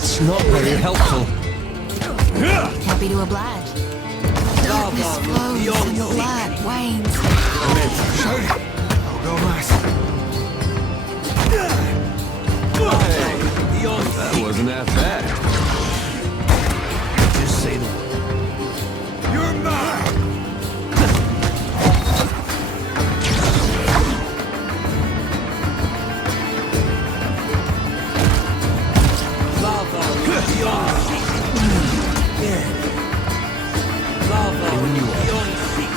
That's not very helpful. Happy to oblige. Darkness flows and light wanes. I'll go last. That wasn't half bad. Just say the word. You're mine! Lava beyond seek. Lava beyond seek.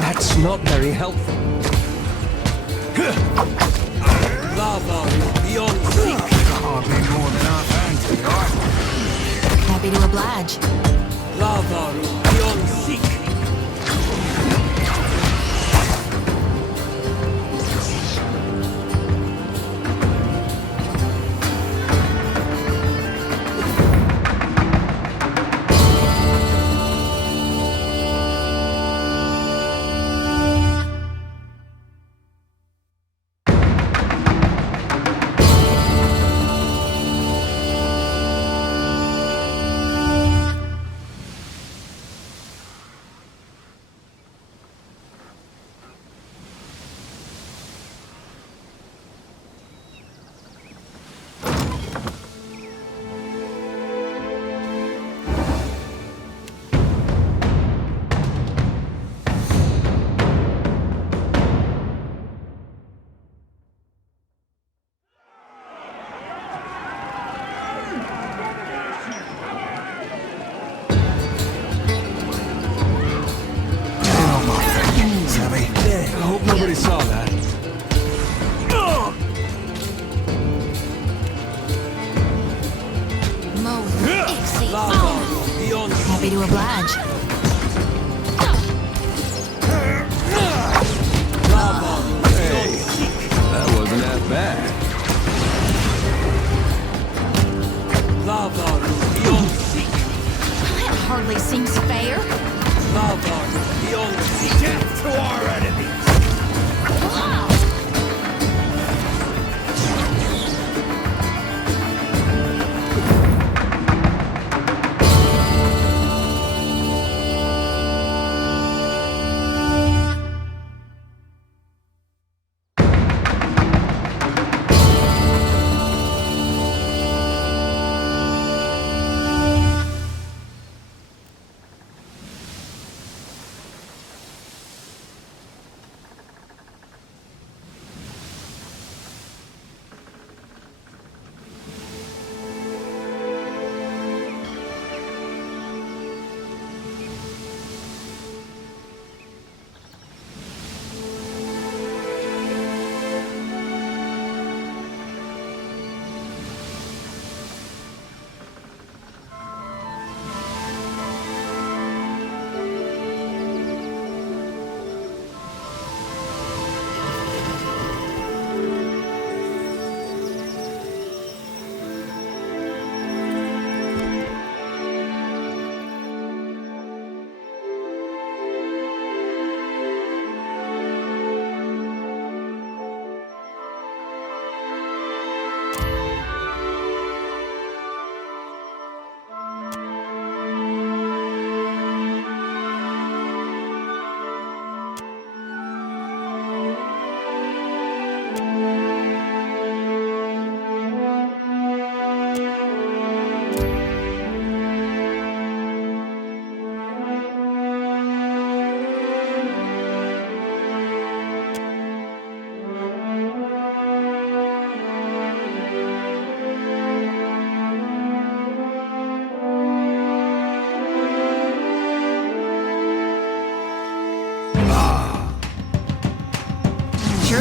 That's not very helpful. Lava beyond seek. Hardly more than half hand. Happy to oblige. Lava beyond seek.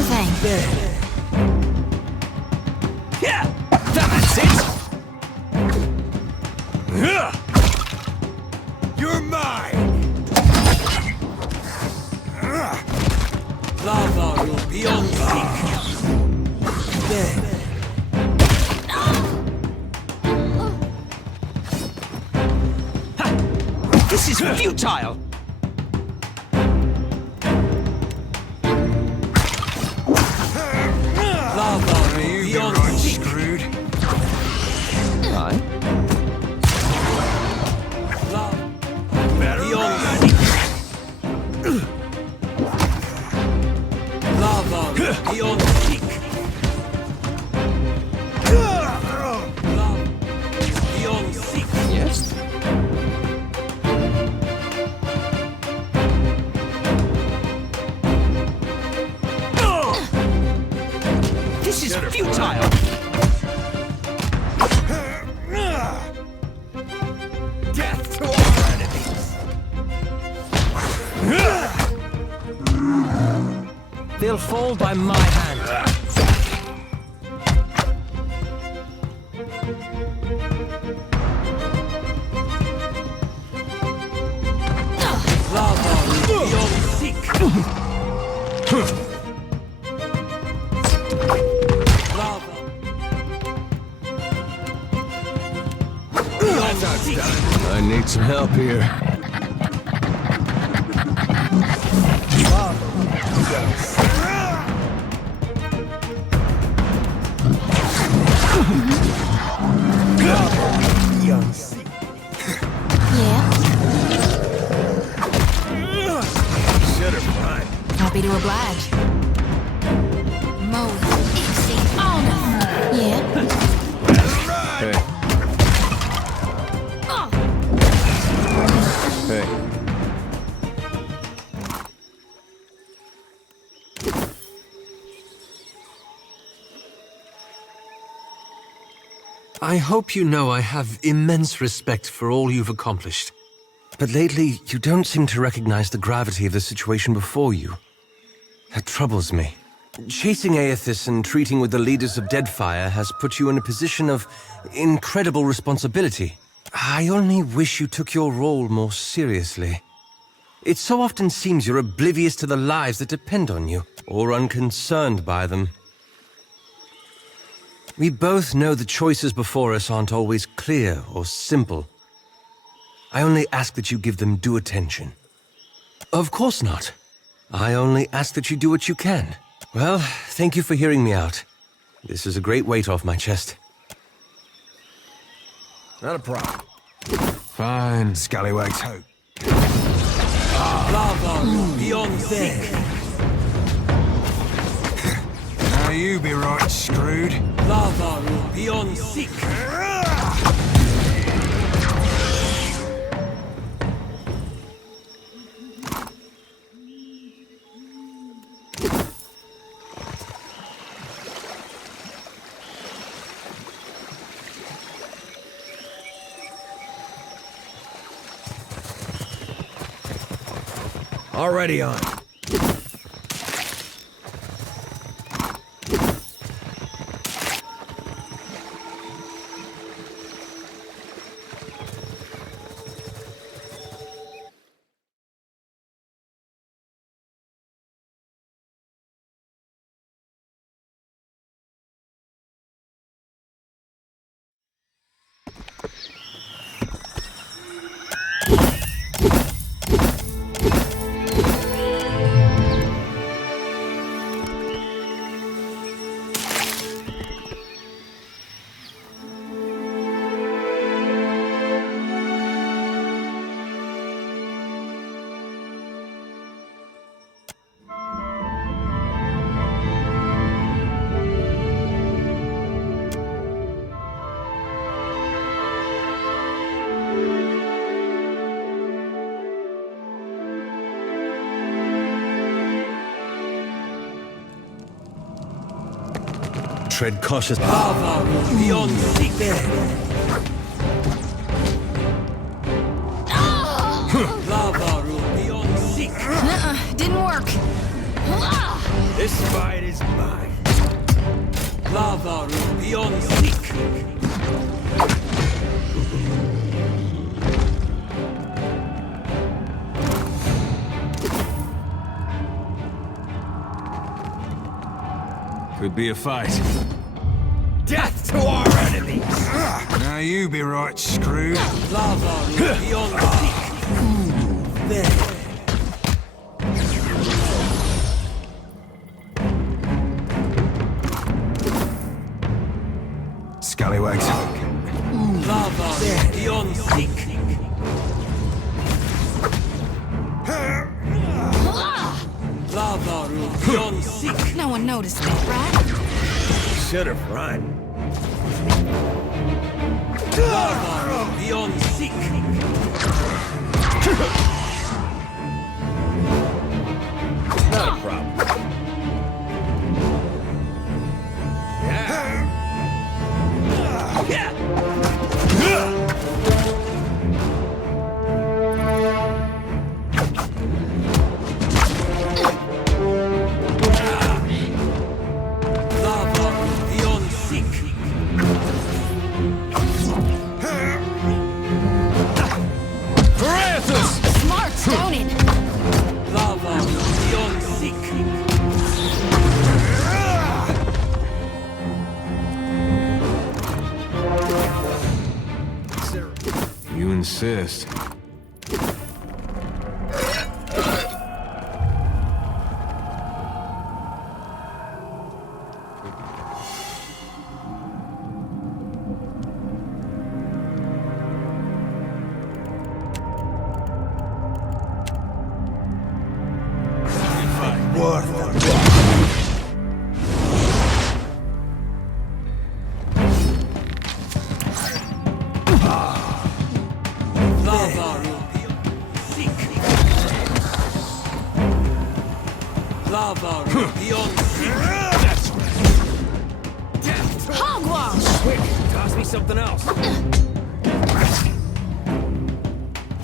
Sure thing. Yeah, that's it. You're mine! Lava will be on sick. This is futile. Lava Now will you be be on right sick. screwed. Aye. Lava will be on sick. Lava will be on sick. Lava will be on sick. Yes. This is futile. Death to our enemies! They'll fall by my hand. Lava will be on sick. Lava. Be on sick. I need some help here. Young sea. Yeah. Should have run. Happy to oblige. Mode Ixie on. Yeah. Hey, Oh. hey. I hope you know I have immense respect for all you've accomplished. But lately, you don't seem to recognize the gravity of the situation before you. That troubles me. Chasing Aethys and treating with the leaders of Deadfire has put you in a position of incredible responsibility. I only wish you took your role more seriously. It so often seems you're oblivious to the lives that depend on you, or unconcerned by them. We both know the choices before us aren't always clear or simple. I only ask that you give them due attention. Of course not. I only ask that you do what you can. Well, thank you for hearing me out. This is a great weight off my chest. Not a problem. Fine. Scallywags hope. Lava will be on sick. Now you be right screwed. Lava will be on sick. Already on. Tread cautiously. Lava will be on sick. Lava will be on sick. Didn't work. This fight is mine. Lava room beyond seek. Could be a fight. Death to our enemies! Now you be right screwed. Lava room beyond seek. There. Scallywags. Lava room beyond seek. Lava room beyond seek. No one noticed that, right? Should have run. Lava room beyond seek. Not a problem. Lava room beyond seek. Smart, don't it? Lava room beyond seek. You insist. Lava room beyond seek. Lava room beyond seek. Hogwash! Quick, toss me something else.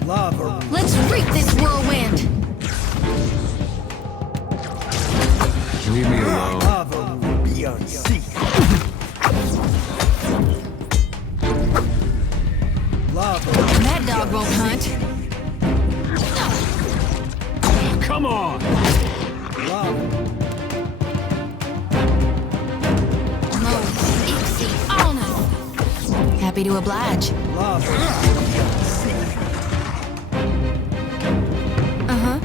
Lava. Let's reap this whirlwind! Leave me alone. Lava beyond seek. Lava. That dog won't hunt. Come on. Lava. No, easy on us. Happy to oblige. Lava. Uh-huh.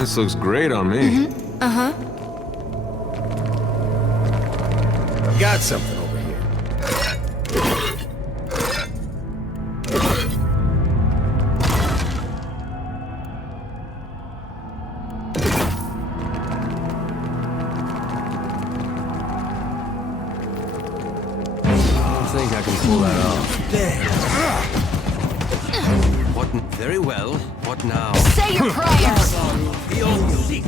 This looks great on me. Uh-huh. Got something over here. I think I can pull that off. There. What? Very well. What now? Say your prayers! Lava room beyond seek.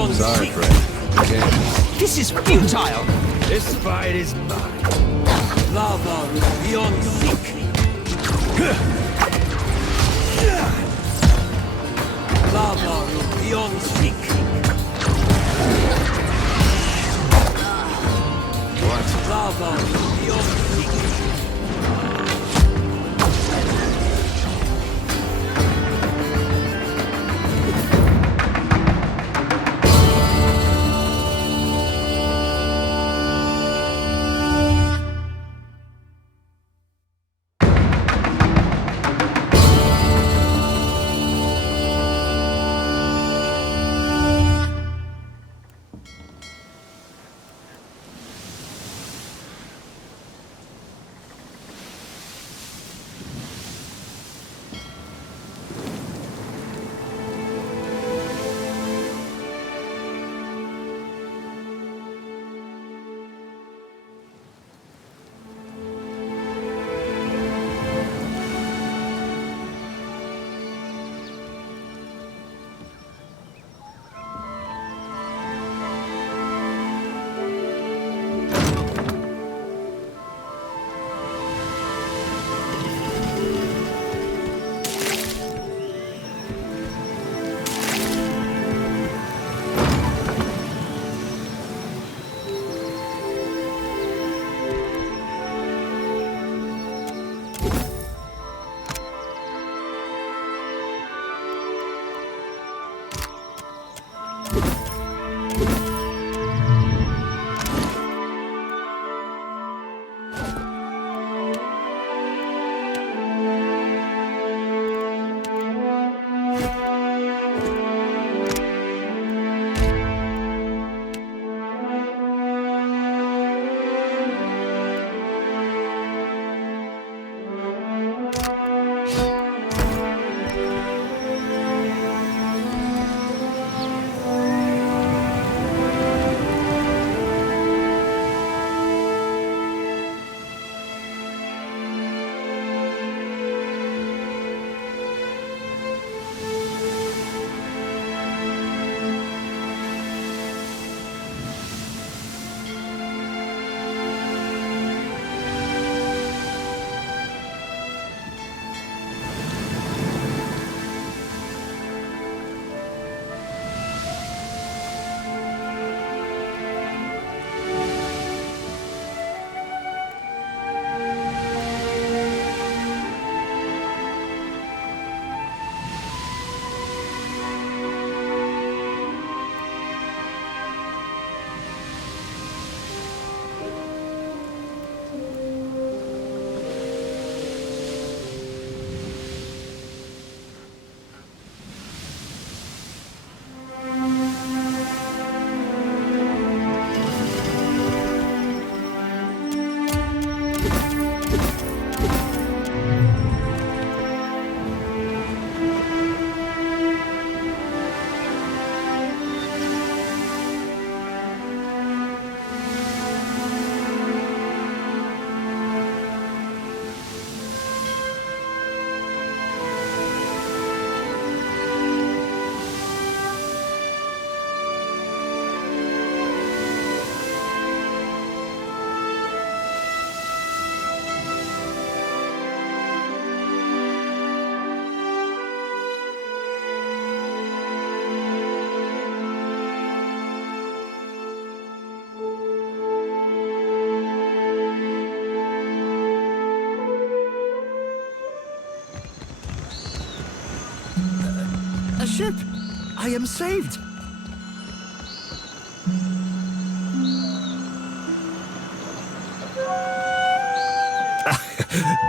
beyond Sorry, seek. friend. Okay. This is futile! This fight is mine. Lava beyond seek. Lava beyond seek. What? Lava beyond seek. A ship! I am saved!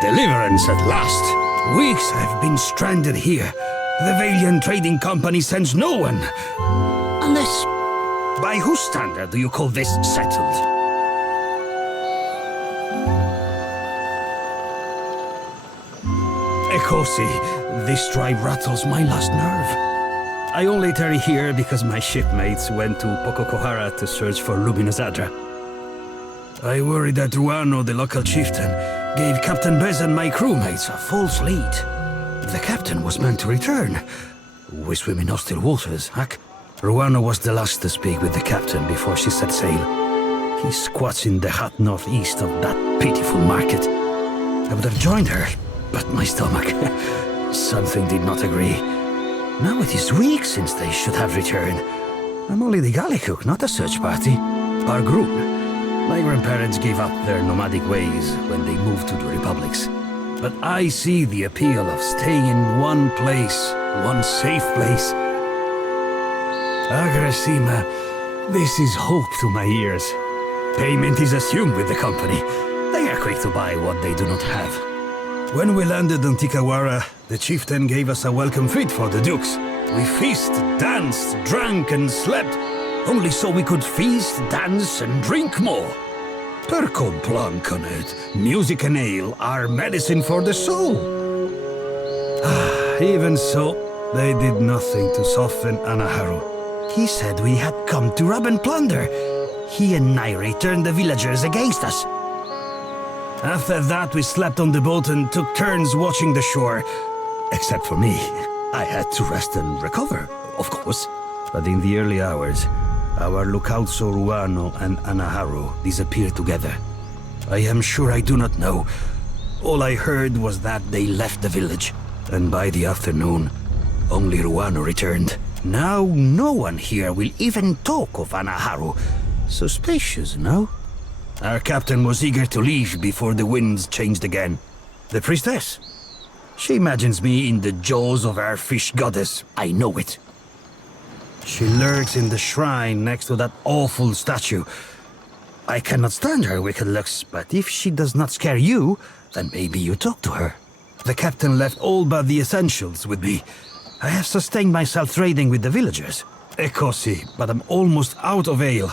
Deliverance at last. Weeks I've been stranded here. The Valiant Trading Company sends no one. Unless... By whose standard do you call this settled? Ekosi, this tribe rattles my last nerve. I only tarry here because my shipmates went to Pococohara to search for Luminous Adra. I worry that Ruano, the local chieftain, gave Captain Bez and my crewmates a false lead. The captain was meant to return. We swim in hostile waters, Hack. Ruano was the last to speak with the captain before she set sail. He squats in the hot northeast of that pitiful market. I would have joined her, but my stomach... something did not agree. Now it is weeks since they should have returned. I'm only the galley cook, not a search party. Our group. My grandparents gave up their nomadic ways when they moved to the republics. But I see the appeal of staying in one place, one safe place. Agrasima, this is hope to my ears. Payment is assumed with the company. They are quick to buy what they do not have. When we landed on Tikawara, the chieftain gave us a welcome feast for the dukes. We feasted, danced, drank, and slept, only so we could feast, dance, and drink more. Perco Blancanet, music and ale are medicine for the soul. Even so, they did nothing to soften Anaharu. He said we had come to rob and plunder. He and Nairi turned the villagers against us. After that, we slept on the boat and took turns watching the shore. Except for me. I had to rest and recover, of course. But in the early hours, our lookouts Ruano and Anaharu disappeared together. I am sure I do not know. All I heard was that they left the village. And by the afternoon, only Ruano returned. Now no one here will even talk of Anaharu. Suspicious, no? Our captain was eager to leave before the winds changed again. The priestess? She imagines me in the jaws of our fish goddess. I know it. She lurks in the shrine next to that awful statue. I cannot stand her wicked looks, but if she does not scare you, then maybe you talk to her. The captain left all but the essentials with me. I have sustained myself trading with the villagers. Ekosi, but I'm almost out of ale.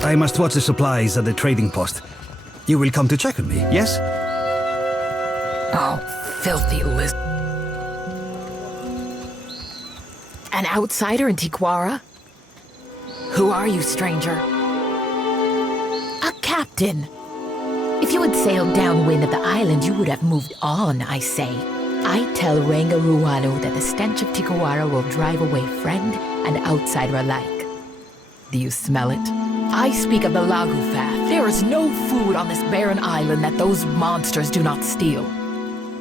I must watch the supplies at the trading post. You will come to check on me, yes? Oh, filthy list. An outsider in Tikawara? Who are you, stranger? A captain. If you had sailed downwind of the island, you would have moved on, I say. I tell Ranga Ruano that the stench of Tikawara will drive away friend and outsider alike. Do you smell it? I speak of the Lagufath. There is no food on this barren island that those monsters do not steal.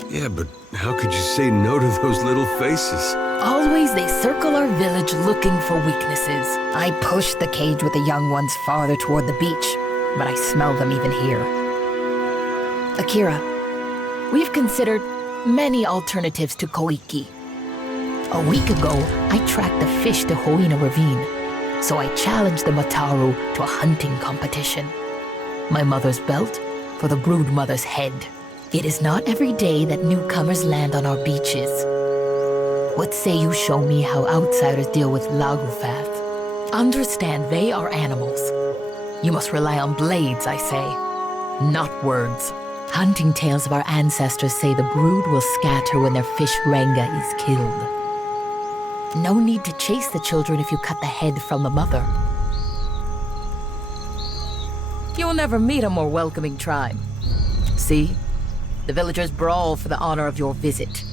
Yeah, but how could you say no to those little faces? Always they circle our village looking for weaknesses. I push the cage with the young ones farther toward the beach, but I smell them even here. Akira, we've considered many alternatives to koiki. A week ago, I tracked the fish to Hoina Ravine. So I challenged the Mataru to a hunting competition. My mother's belt for the brood mother's head. It is not every day that newcomers land on our beaches. What say you show me how outsiders deal with Lagufath? Understand they are animals. You must rely on blades, I say, not words. Hunting tales of our ancestors say the brood will scatter when their fish Ranga is killed. No need to chase the children if you cut the head from the mother. You'll never meet a more welcoming tribe. See? The villagers brawl for the honor of your visit.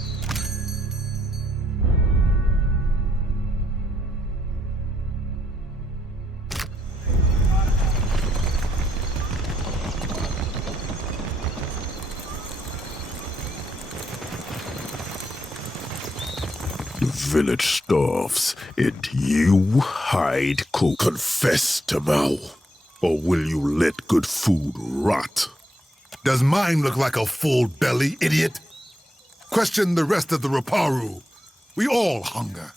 Village starves, and you hide cook. Confess, Tamal, or will you let good food rot? Does mine look like a full belly, idiot? Question the rest of the Raparu. We all hunger.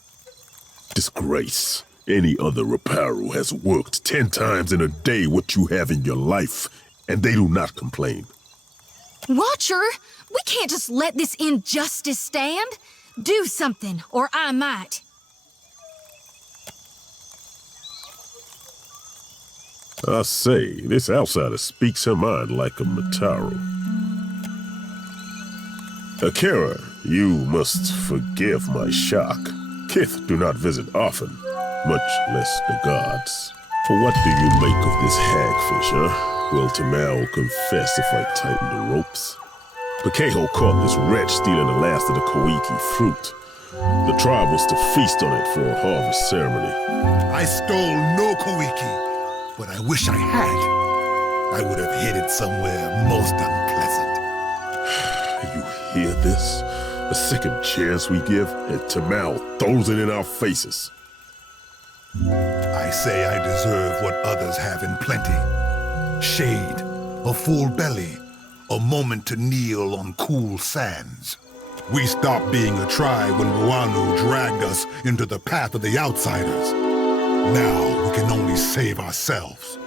Disgrace. Any other Raparu has worked 10 times in a day what you have in your life, and they do not complain. Watcher, we can't just let this injustice stand. Do something, or I might. I say, this outsider speaks her mind like a Mataru. Akira, you must forgive my shock. Kith do not visit often, much less the gods. For what do you make of this hagfish, huh? Will Tamao confess if I tighten the ropes? Pakeho caught this wretch stealing the last of the koiki fruit. The tribe was to feast on it for a harvest ceremony. I stole no koiki, but I wish I had. I would have hid it somewhere most unpleasant. You hear this? A second chance we give, and Tamao throws it in our faces. I say I deserve what others have in plenty. Shade, a full belly, a moment to kneel on cool sands. We stopped being a tribe when Wano dragged us into the path of the outsiders. Now we can only save ourselves.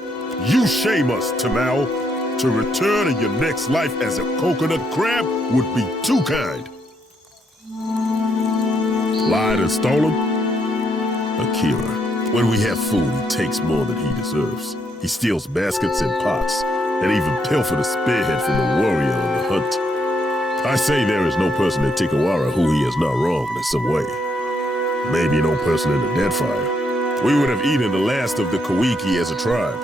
You shame us, Tamao. To return in your next life as a coconut crab would be too kind. Lied and stolen? Akira, when we have food, he takes more than he deserves. He steals baskets and pots, and even pilfered a spearhead from a warrior on the hunt. I say there is no person in Tikawara who he has not wronged in some way. Maybe no person in the Deadfire. We would have eaten the last of the koiki as a tribe.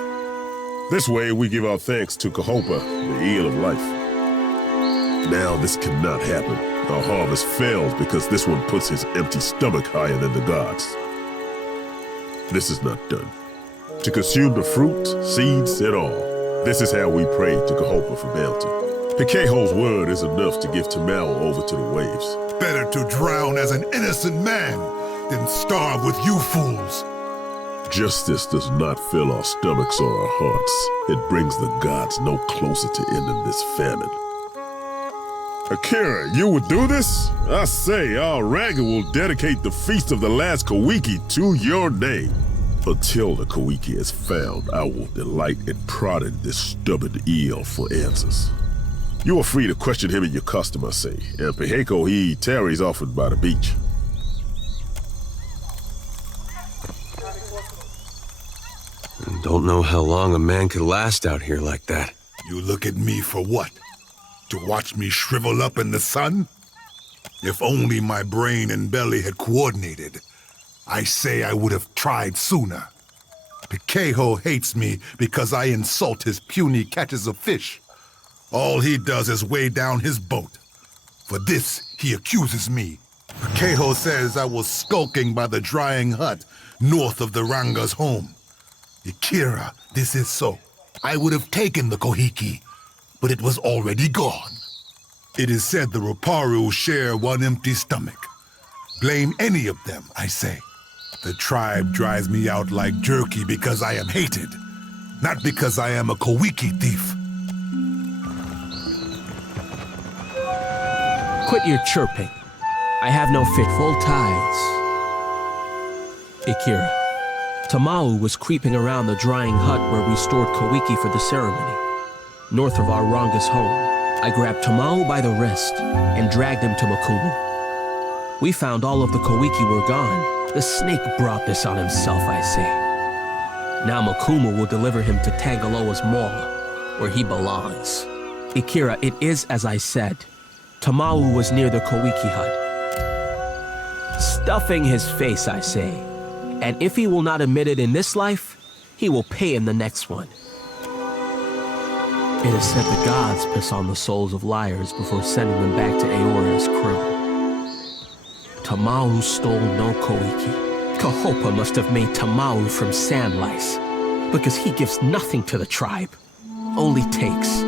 This way, we give our thanks to Kahopa, the eel of life. Now this cannot happen. Our harvest fails because this one puts his empty stomach higher than the gods. This is not done. To consume the fruit, seeds, and all. This is how we pray to Kahopa for bounty. Pikeho's word is enough to give Tamao over to the waves. Better to drown as an innocent man than starve with you fools. Justice does not fill our stomachs or our hearts. It brings the gods no closer to ending this famine. Akira, you would do this? I say, our Raga will dedicate the Feast of the Last Koiki to your name. Until the koiki is found, I will delight in prodding this stubborn eel for answers. You are free to question him in your custom, I say, and Peheko he tarries often by the beach. Don't know how long a man could last out here like that. You look at me for what? To watch me shrivel up in the sun? If only my brain and belly had coordinated, I say I would have tried sooner. Pikeho hates me because I insult his puny catches of fish. All he does is weigh down his boat. For this, he accuses me. Pikeho says I was skulking by the drying hut north of the Ranga's home. Akira, this is so. I would have taken the kohiki, but it was already gone. It is said the Raparu share one empty stomach. Blame any of them, I say. The tribe drives me out like jerky because I am hated, not because I am a koiki thief. Quit your chirping. I have no fitful tides. Akira, Tamao was creeping around the drying hut where we stored koiki for the ceremony. North of our Ranga's home, I grabbed Tamao by the wrist and dragged him to Makumu. We found all of the koiki were gone. The snake brought this on himself, I say. Now Makumu will deliver him to Tangaloa's mall, where he belongs. Akira, it is as I said. Tamao was near the koiki hut. Stuffing his face, I say. And if he will not admit it in this life, he will pay in the next one. It is said the gods piss on the souls of liars before sending them back to Aora's crew. Tamao stole no koiki. Kahopa must have made Tamao from sand lice, because he gives nothing to the tribe, only takes.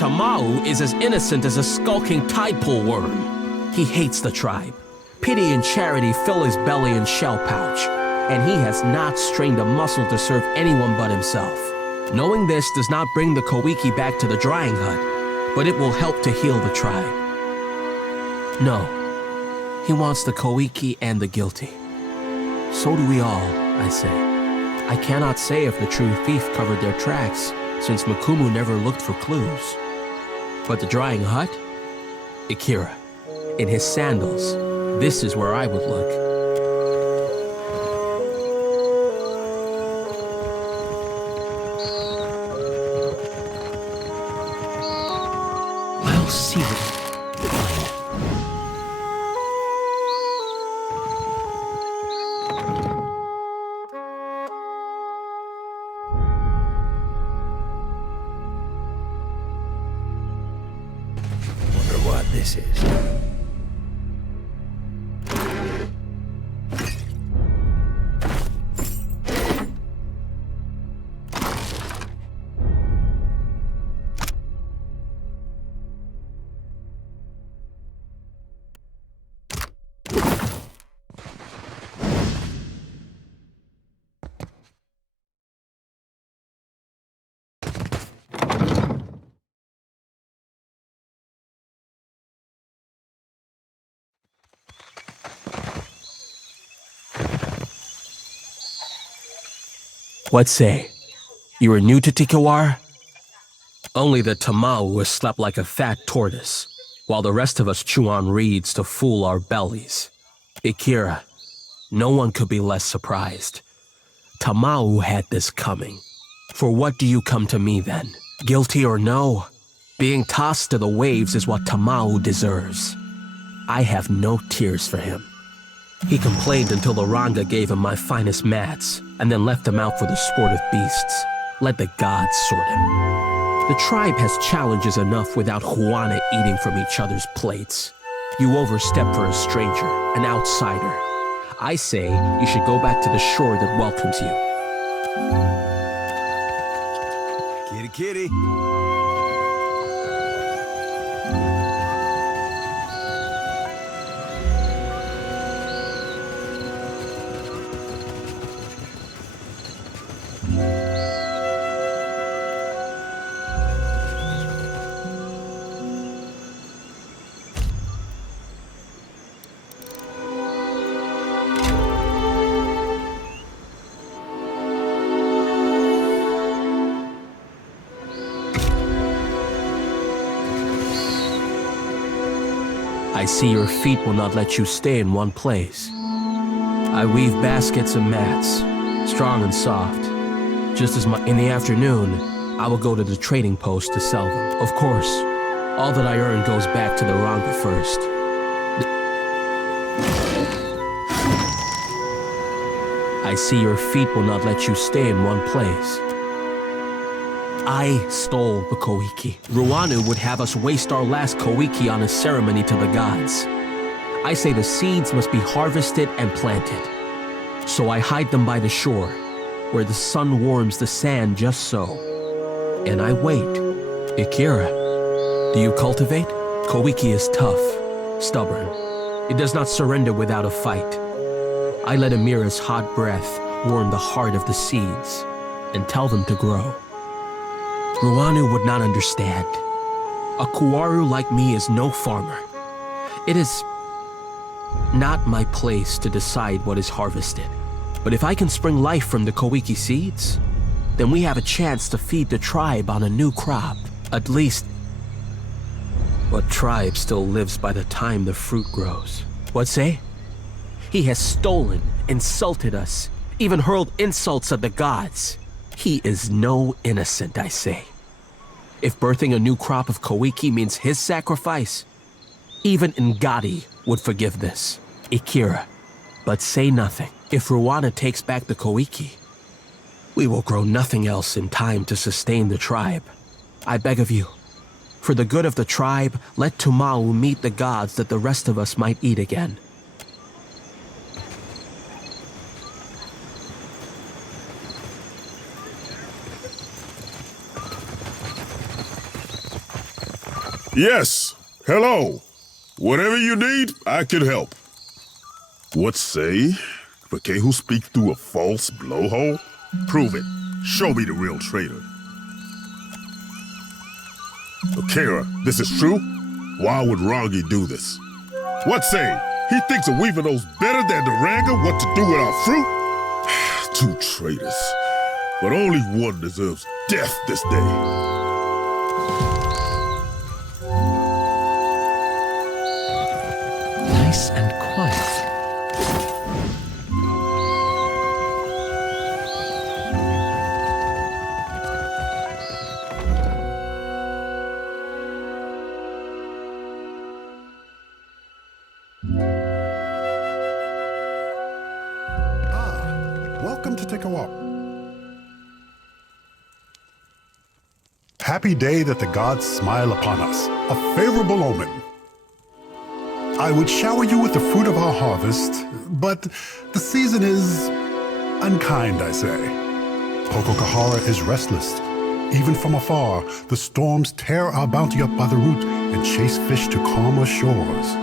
Tamao is as innocent as a skulking tide-pool worm. He hates the tribe. Pity and charity fill his belly and shell pouch, and he has not strained a muscle to serve anyone but himself. Knowing this does not bring the koiki back to the drying hut, but it will help to heal the tribe. No, he wants the koiki and the guilty. So do we all, I say. I cannot say if the true thief covered their tracks, since Makumu never looked for clues. But the drying hut? Akira, in his sandals, this is where I would look. I'll see what I find. Wonder what this is. What say? You are new to Tikawara? Only the Tamau has slept like a fat tortoise, while the rest of us chew on reeds to fool our bellies. Akira, no one could be less surprised. Tamau had this coming. For what do you come to me then? Guilty or no? Being tossed to the waves is what Tamau deserves. I have no tears for him. He complained until the Ranga gave him my finest mats, and then left him out for the sport of beasts. Let the gods sort him. The tribe has challenges enough without Juana eating from each other's plates. You overstep for a stranger, an outsider. I say you should go back to the shore that welcomes you. Kitty, kitty. I see your feet will not let you stay in one place. I weave baskets and mats, strong and soft. Just as in the afternoon, I will go to the trading post to sell them. Of course, all that I earn goes back to the Ranga first. I see your feet will not let you stay in one place. I stole the koiki. Ruanu would have us waste our last koiki on a ceremony to the gods. I say the seeds must be harvested and planted. So I hide them by the shore, where the sun warms the sand just so. And I wait. Akira, do you cultivate? Koiki is tough, stubborn. It does not surrender without a fight. I let Amira's hot breath warm the heart of the seeds and tell them to grow. Ruanu would not understand. A Kuwaru like me is no farmer. It is not my place to decide what is harvested. But if I can spring life from the koiki seeds, then we have a chance to feed the tribe on a new crop. At least, what tribe still lives by the time the fruit grows? What say? He has stolen, insulted us, even hurled insults at the gods. He is no innocent, I say. If birthing a new crop of koiki means his sacrifice, even Ngati would forgive this. Akira, but say nothing. If Ruana takes back the koiki, we will grow nothing else in time to sustain the tribe. I beg of you, for the good of the tribe, let Tumau meet the gods that the rest of us might eat again. Yes, hello. Whatever you need, I can help. What say? Vakehu speak through a false blowhole? Prove it. Show me the real traitor. Akira, this is true? Why would Rangi do this? What say? He thinks a weaver knows better than the Ranga what to do with our fruit? Two traitors. But only one deserves death this day. Nice and quiet. Welcome to Tikawara. Happy day that the gods smile upon us. A favorable omen. I would shower you with the fruit of our harvest, but the season is unkind, I say. Kokokahara is restless. Even from afar, the storms tear our bounty up by the root and chase fish to calmer shores.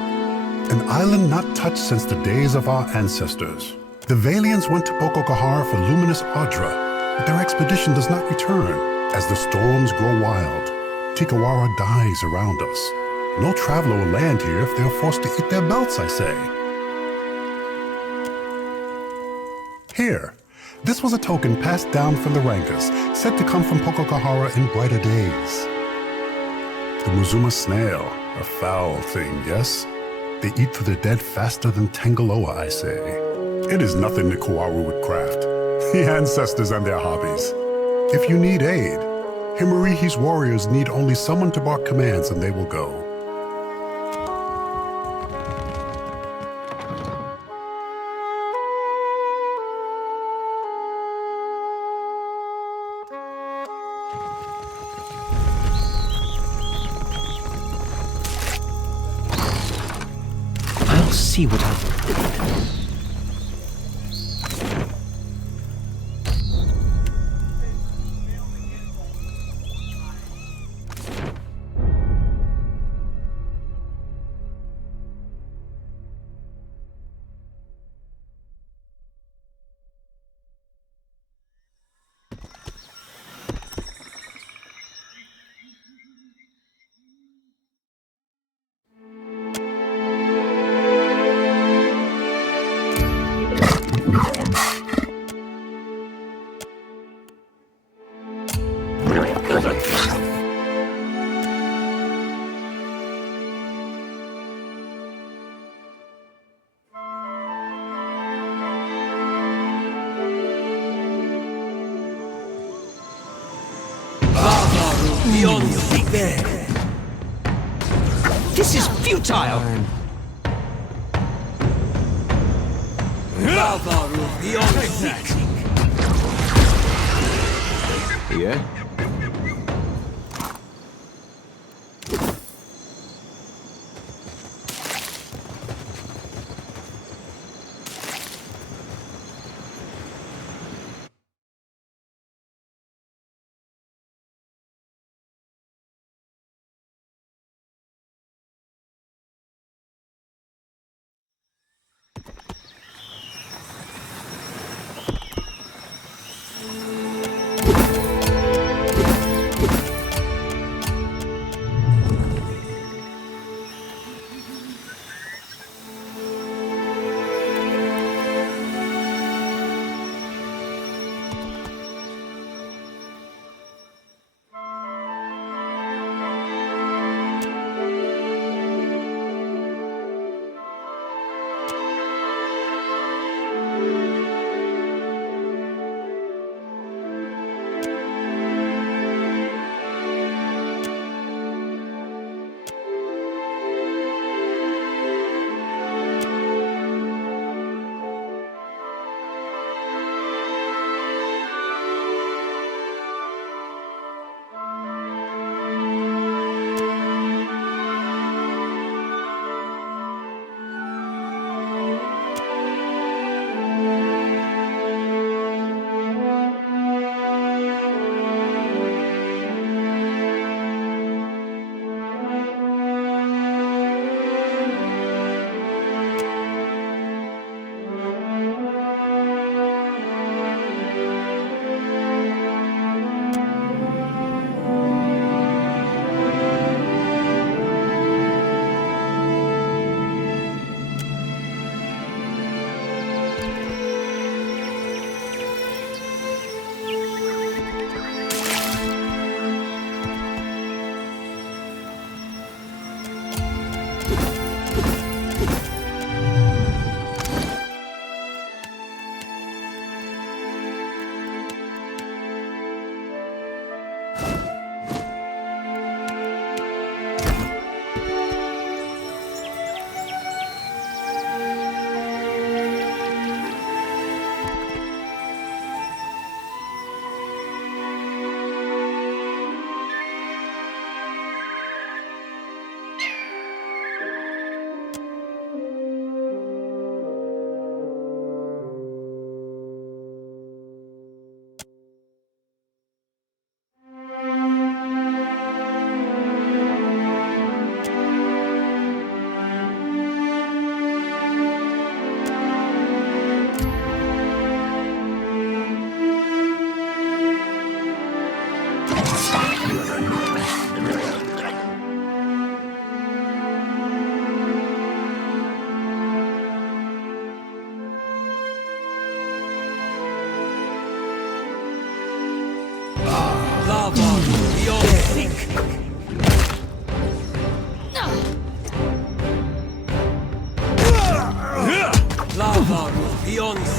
An island not touched since the days of our ancestors. The Valians went to Kokokahara for luminous Ardra, but their expedition does not return. As the storms grow wild, Tikawara dies around us. No traveler will land here if they are forced to eat their belts, I say. Here, this was a token passed down from the Rangas, said to come from Kokokahara in brighter days. The Muzuma snail, a foul thing, yes? They eat for the dead faster than Tangaloa, I say. It is nothing that Kawaru would craft. The ancestors and their hobbies. If you need aid, Himarihi's warriors need only someone to bark commands and they will go. I'll see what I... Beyond there. This is futile. Beyond that. Yeah?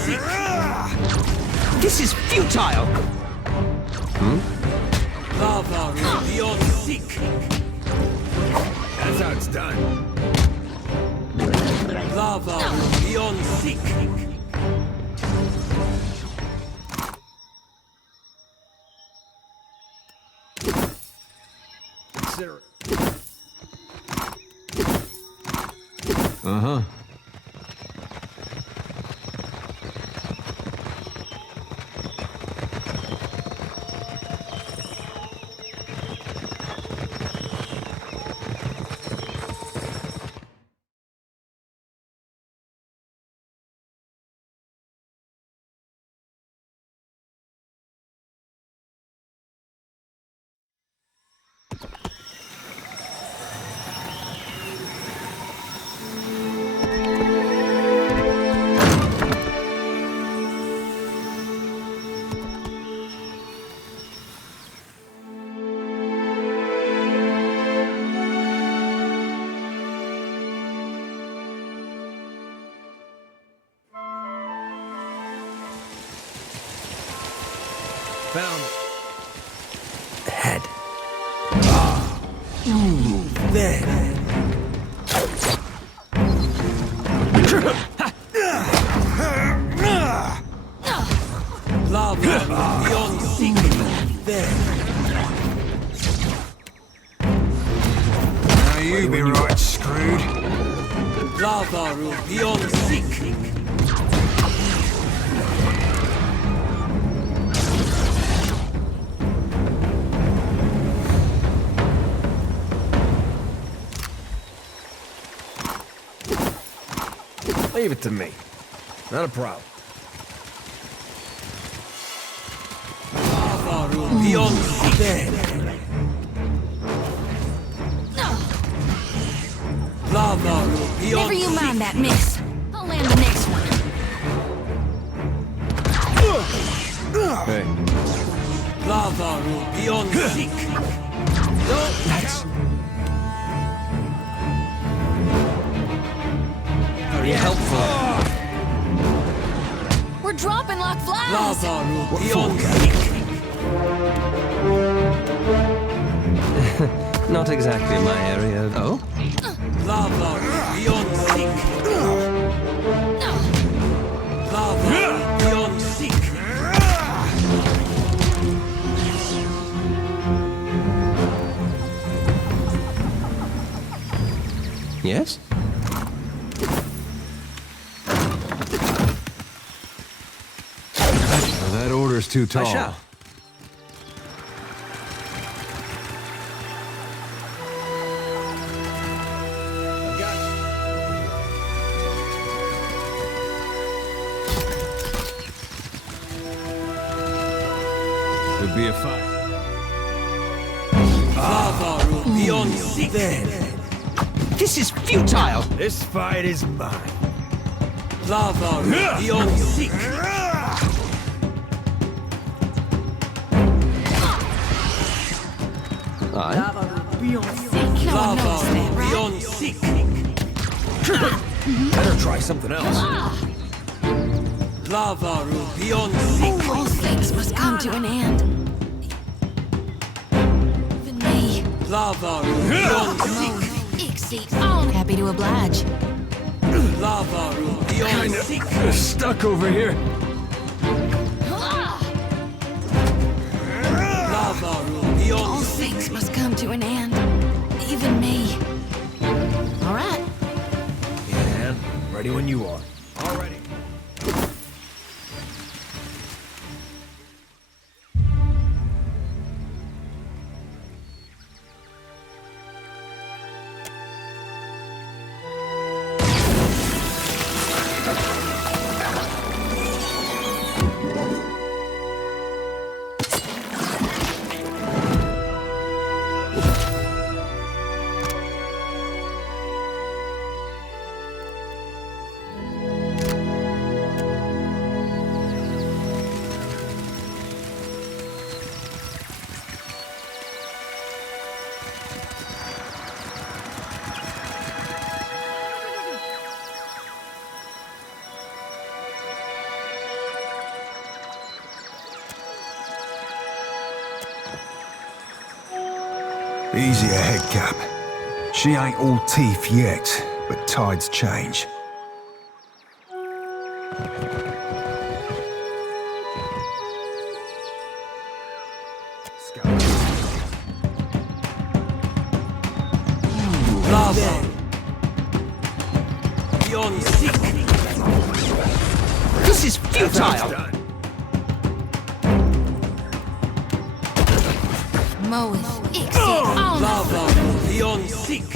seek. This is futile. Lava room beyond seek. That's how it's done. Lava room beyond seek. Consider it. Found it. Head. There. Lava room beyond seek. There. Now you be right screwed. Lava room beyond seek. Leave it to me. Not a problem. Lava room beyond seek. There. Lava room beyond Never you seek. mind that, miss. I'll land the next one. Hey. Lava room beyond seek. No, that's very helpful. We're dropping like flies. Lava room beyond seek. Not exactly my area. Oh? Lava room beyond seek. Lava room beyond seek. Yes? That order's too tall. I shall. Could be a fight. Lava room beyond seek. There. This is futile. This fight is mine. Lava room beyond seek. Aye. No one Lava knows that, room right? beyond seek. Better try something else. Lava room beyond seek. All things must come to an end. Even me. Lava room beyond seek. Ixie, on. Happy to oblige. Lava room beyond seek. Stuck over here. Lava room All beyond things must come to an end. Even me. All right. Yeah, ready when you are. Already. Easy ahead, Cap. She ain't all teeth yet, but tides change. Lava. Beyond seek. This is futile. Moeth, Ixit, on. Lava. Beyond seek.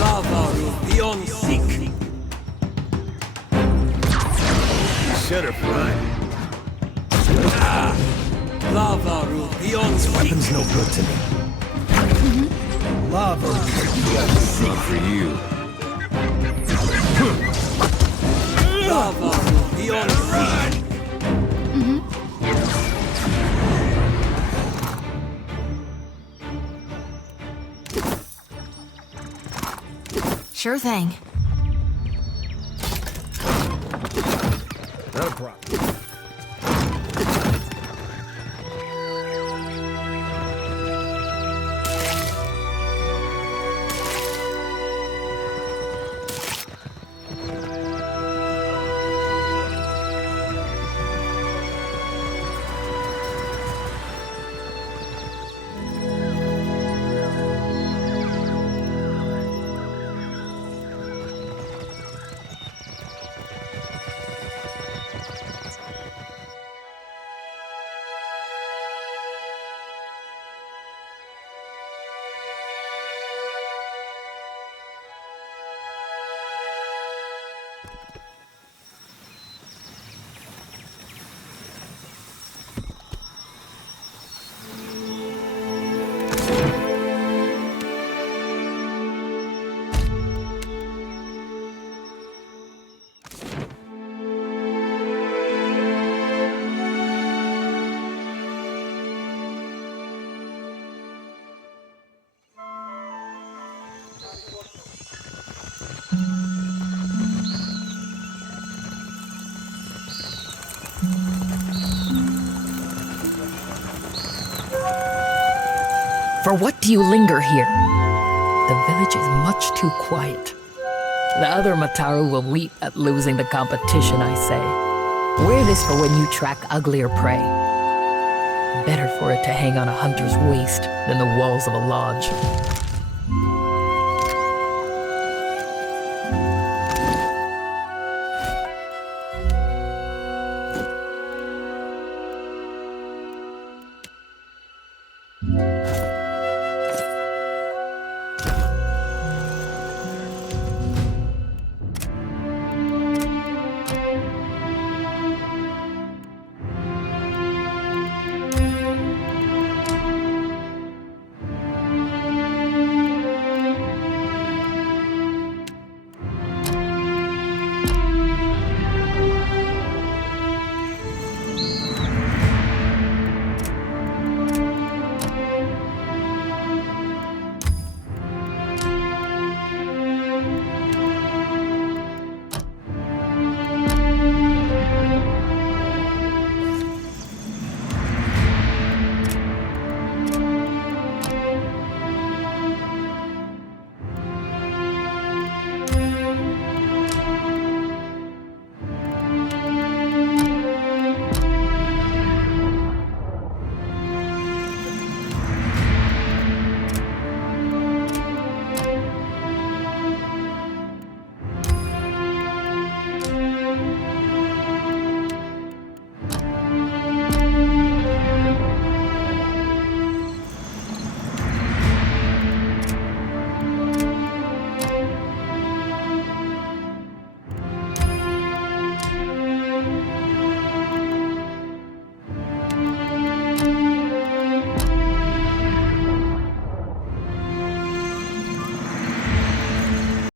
Lava. Beyond seek. Shut front. Lava. Beyond seek. Weapon's no good to me. Lava. Not for you. Lava. Beyond seek. Sure thing. Not a problem. For what do you linger here? The village is much too quiet. The other Mataru will weep at losing the competition, I say. Wear this for when you track uglier prey. Better for it to hang on a hunter's waist than the walls of a lodge.